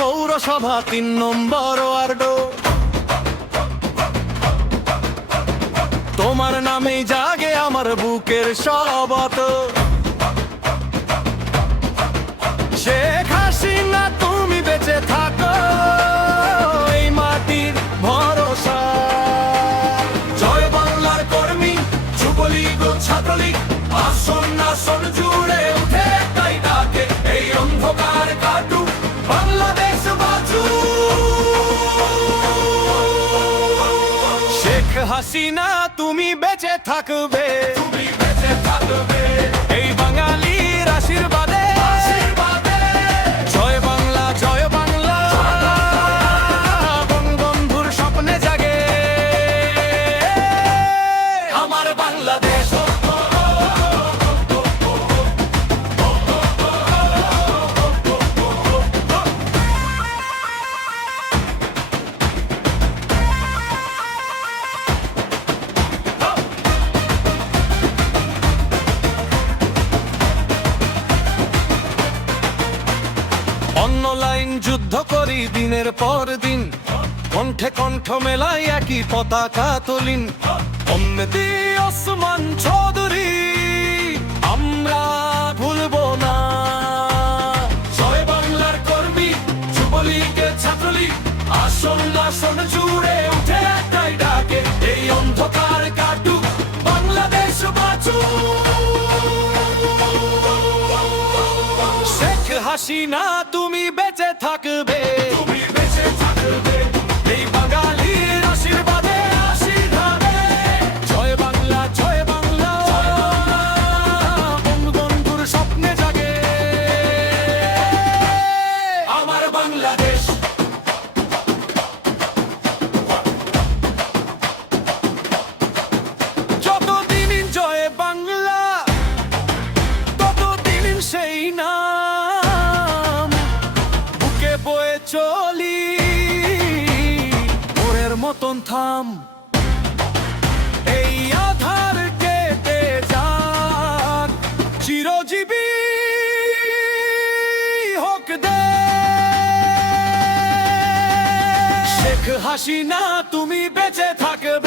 পৌরসভা ৩ নম্বর ওয়ার্ড। তোমার নামেই জাগে আমার বুকের শবত। শেখ হাসিনা তুমি বেঁচে থাকো এই মাটির ভরসা। জয় বাংলার কর্মী, যুবলীগ ও ছাত্রলীগ, আসন আসন জুড়ে উঠে একটাই ডাকে, এই অন্ধকার কাটুক, বাংলাদেশ বাঁচুক। শেখ হাসিনা তুমি বেঁচে থাকবে, তুমি বেঁচে থাকবে এই বাঙালির আশীর্বাদে। জয় বাংলা, জয় বাংলা, বঙ্গবন্ধুর স্বপ্নে জাগে আমার বাংলাদেশ। অনলাইন যুদ্ধ করি দিনের পর দিন, কণ্ঠে কণ্ঠ মেলাই একই পতাকা তুলিন। অম্মেদি ওসমান চৌধুরী আমরা ভুলবো না। জয় বাংলার কর্মী, যুবলীগের ছাত্রলীগ, আসন আসন জুড়ে উঠে একটাই ডাকে, এই অন্ধকার কাটুক, বাংলাদেশ বাঁচুক। শেখ হাসিনা তুমি বেঁচে থাকবে, তুমি বেঁচে থাকবে এই বাঙালির আশীর্বাদে, আশীর্বাদে। জয় বাংলা, জয় বাংলা, বঙ্গবন্ধুর স্বপ্নে জাগে আমার বাংলাদেশ। যতদিন জয় বাংলা, ততদিন সেই নাম বুকে বয়ে চলি ওরের মতন থাম। এই আধার কেটে যাক, চিরজীবী হোক দেশ। শেখ হাসিনা তুমি বেঁচে থাকবে।